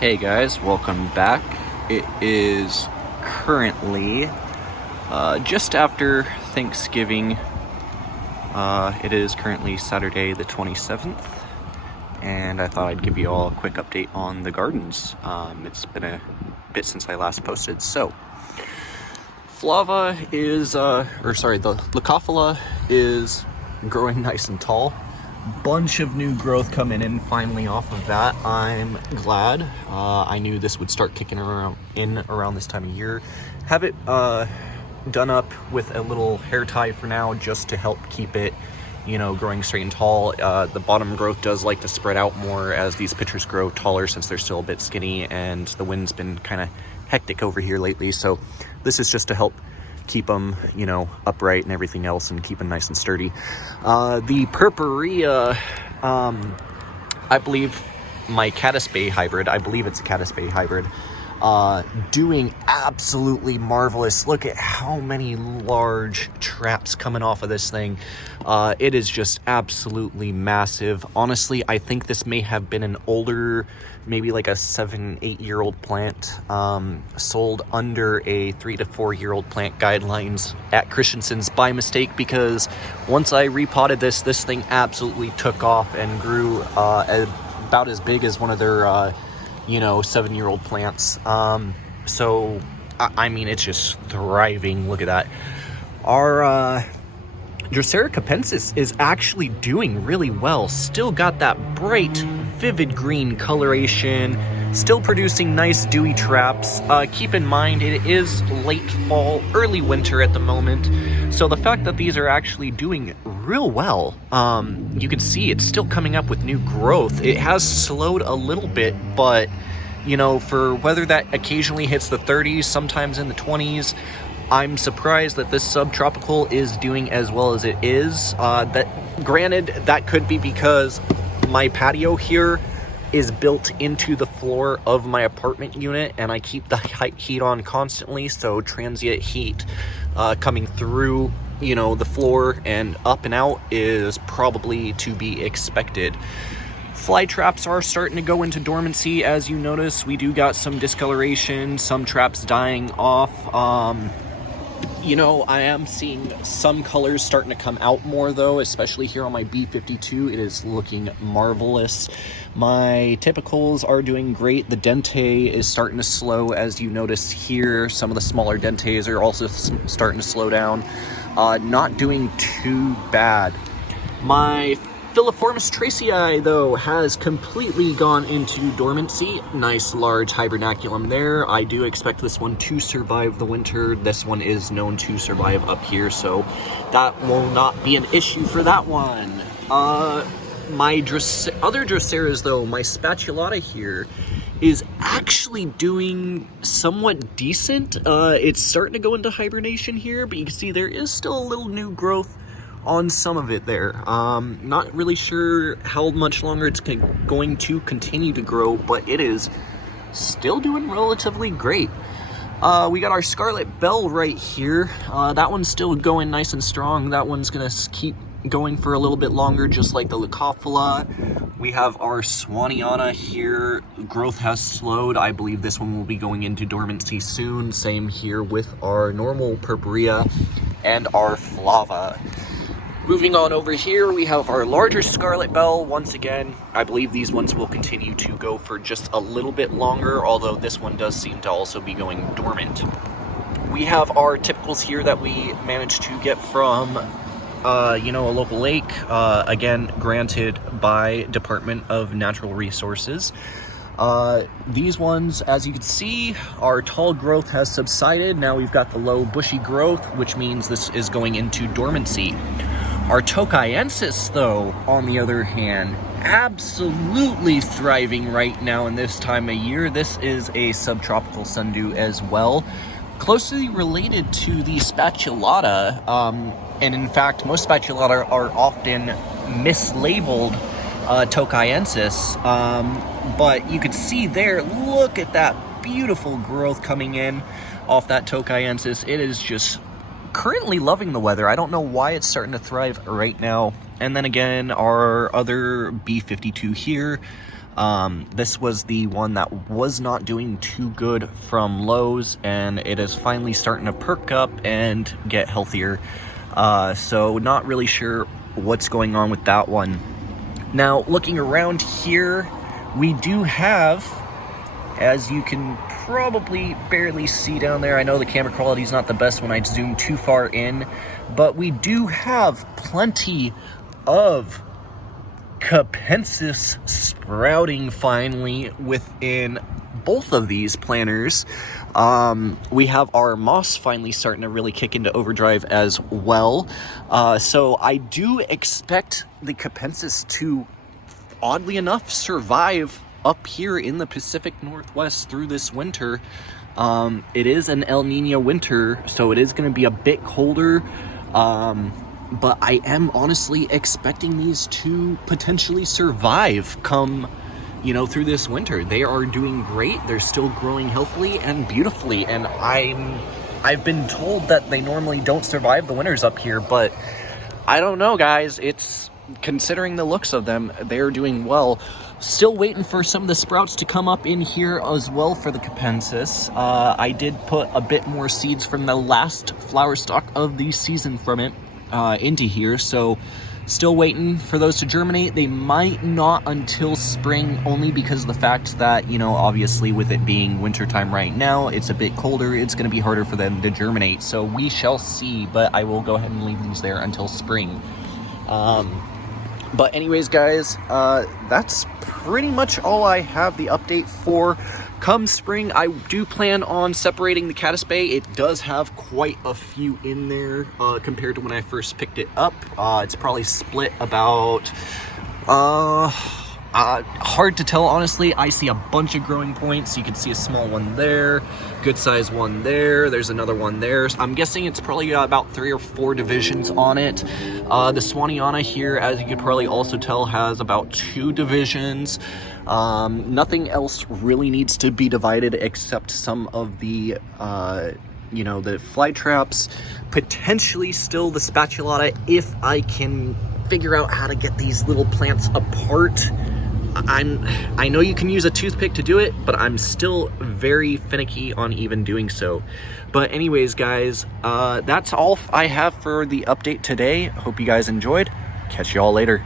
Hey guys, welcome back. It is currently just after Thanksgiving. It is currently Saturday the 27th, and I thought I'd give you all a quick update on the gardens. It's been a bit since I last posted. So, Flava is, the Leucophila is growing nice and tall. Bunch of new growth coming in finally off of that. I'm glad. I knew this would start kicking around this time of year. Have it done up with a little hair tie for now, just to help keep it, growing straight and tall. The bottom growth does like to spread out more as these pitchers grow taller, since they're still a bit skinny and the wind's been kind of hectic over here lately. So this is just to help keep them, upright and everything else, and keep them nice and sturdy. The Purpurea, I believe my Caddis Bay hybrid, it's a Caddis Bay hybrid, doing absolutely marvelous. Look at how many large traps coming off of this thing. It is just absolutely massive. Honestly, I think this may have been an older, maybe like a 7-8 year old plant, sold under a 3 to 4 year old plant guidelines at Christensen's by mistake, because once I repotted this thing absolutely took off and grew about as big as one of their 7-year-old plants. So I mean, it's just thriving. Look at that. Our Drosera capensis is actually doing really well. Still got that bright, vivid green coloration, still producing nice dewy traps. Keep in mind, it is late fall, early winter at the moment, so the fact that these are actually doing real well, you can see it's still coming up with new growth. It has slowed a little bit, but for weather that occasionally hits the 30s, sometimes in the 20s, I'm surprised that this subtropical is doing as well as it is. Granted, that could be because my patio here is built into the floor of my apartment unit, and I keep the heat on constantly, so transient heat coming through, the floor and up and out is probably to be expected. Fly traps are starting to go into dormancy. As you notice, we do got some discoloration, some traps dying off. I am seeing some colors starting to come out more, though, especially here on my B52. It is looking marvelous. My typicals are doing great. The dente is starting to slow, as you notice here. Some of the smaller dentes are also starting to slow down. Not doing too bad. My Filiformis tracii, though, has completely gone into dormancy. Nice large hibernaculum there. I do expect this one to survive the winter. This one is known to survive up here, so that will not be an issue for that one. My other Droseras, though, my spatulata here, is actually doing somewhat decent. It's starting to go into hibernation here, but you can see there is still a little new growth on some of it there. Not really sure how much longer it's going to continue to grow, but it is still doing relatively great. We got our Scarlet Bell right here. That one's still going nice and strong. That one's gonna keep going for a little bit longer, just like the Leucophila. We have our Swaniana here. Growth has slowed. I believe this one will be going into dormancy soon. Same here with our normal Purpurea and our Flava. Moving on over here, we have our larger Scarlet Bell. Once again, I believe these ones will continue to go for just a little bit longer, although this one does seem to also be going dormant. We have our typicals here that we managed to get from, a local lake, again, granted by Department of Natural Resources. These ones, as you can see, our tall growth has subsided. Now we've got the low bushy growth, which means this is going into dormancy. Our Tokyensis, though, on the other hand, absolutely thriving right now in this time of year. This is a subtropical sundew as well, closely related to the spatulata, and in fact, most spatulata are often mislabeled Tokyensis, but you can see there, look at that beautiful growth coming in off that Tokyensis. It is just currently loving the weather. I don't know why it's starting to thrive right now. And then again, our other B52 here, This was the one that was not doing too good from Lowe's, and it is finally starting to perk up and get healthier. So not really sure what's going on with that one. Now, looking around here, we do have, as you can probably barely see down there, I know the camera quality is not the best when I zoom too far in, but we do have plenty of Capensis sprouting finally within both of these planters. We have our moss finally starting to really kick into overdrive as well. So I do expect the Capensis to, oddly enough, survive up here in the Pacific Northwest through this winter. It is an El Nino winter, so it is going to be a bit colder. But I am honestly expecting these to potentially survive come, through this winter. They are doing great. They're still growing healthily and beautifully. And I've been told that they normally don't survive the winters up here, but I don't know, guys. It's, considering the looks of them, they're doing well. Still waiting for some of the sprouts to come up in here as well for the Capensis. I did put a bit more seeds from the last flower stalk of the season from it into here, so still waiting for those to germinate. They might not until spring, only because of the fact that, obviously with it being wintertime right now, it's a bit colder, it's going to be harder for them to germinate, so we shall see, but I will go ahead and leave these there until spring. But anyways, guys, that's pretty much all I have the update for. Come spring, I do plan on separating the Caddis Bay. It does have quite a few in there compared to when I first picked it up. It's probably split about... hard to tell, honestly. I see a bunch of growing points. You can see a small one there, good size one there, there's another one there. I'm guessing it's probably about 3 or 4 divisions on it. The Swaniana here, as you could probably also tell, has about 2 divisions. Nothing else really needs to be divided except some of the the fly traps, potentially still the spatulata, if I can figure out how to get these little plants apart. I know you can use a toothpick to do it, but I'm still very finicky on even doing so. But anyways, guys, that's all I have for the update today. Hope you guys enjoyed. Catch you all later.